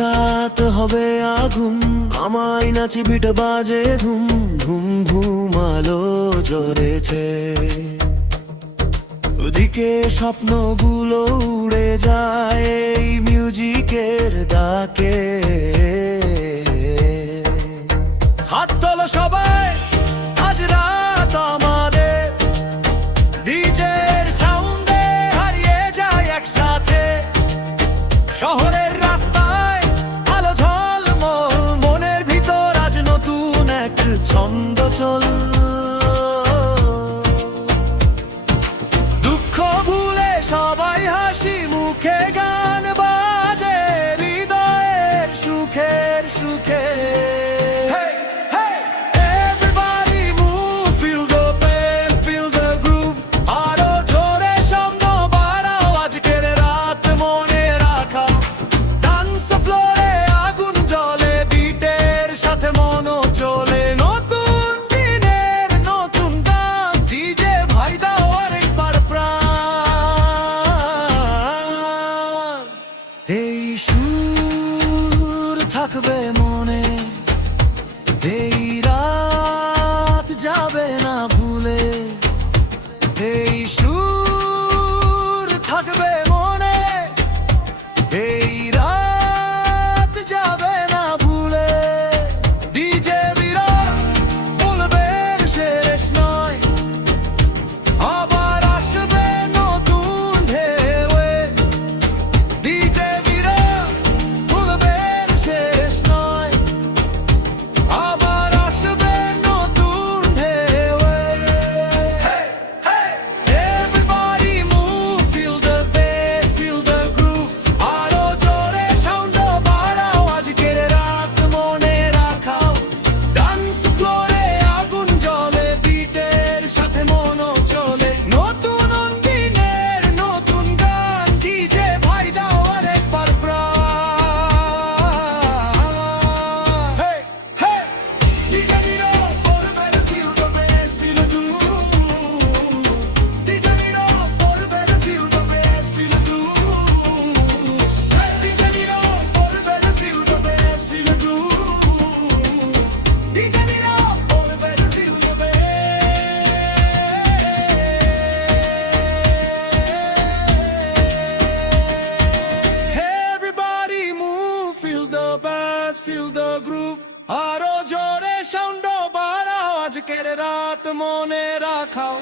রাত হবে আগুন, আমায় নাচি বিট বাজে ধুম ধুম ধুম, আলো জ্বলেছে। ওদিকে স্বপ্নগুলো উড়ে যায় এই মিউজিকের ডাকে। হাত তোলো সবাই, আজ রাত আমাদের, ডিজের সাউন্ডে হারিয়ে যায় একসাথে। শহরের রাস্তায় আলো ঝলমল, মনের ভিতর আজ নতুন এক ছন্দ চল। দুঃখ ভুলে সবাই হাসি মুখে, গান বাজে হৃদয়ের সুখের সুখে। এই সুর থাকবে মনে, এই রাত যাবে না ভুলে। এই সুর থাকবে মনে, এই রাত যাবে না ভুলে। ডিজে বিরাট বলবে শেষ নয়, আবার আসবে নতুন ঢেউয়ে। ডিজে বিরাট বলবে শেষ নয়, আবার আসবে নতুন ঢেউয়ে। Everybody move, feel the bass, feel the groove, আরো জোরে সাউন্ড বাড়াও, আজকের রাত মনে রাখাও। ডান্স ফ্লোরে আগুন জ্বলে, বিটের সাথে মনও চলে। নতুন দিনের নতুন গান, ডিজে ভাই দাও আরেকবার প্রাণ। Hey, hey, ডিজে নিরো করবে feel the bass, feel the groove। DJ Niro করবে feel the bass, feel the groove। DJ Niro করবে feel the bass, feel the groove। DJ Niro করবে feel the bass। Everybody move, feel the bass, feel the groove, আরো জোরে sound বাড়াও, আজকের রাত মনে রাখাও।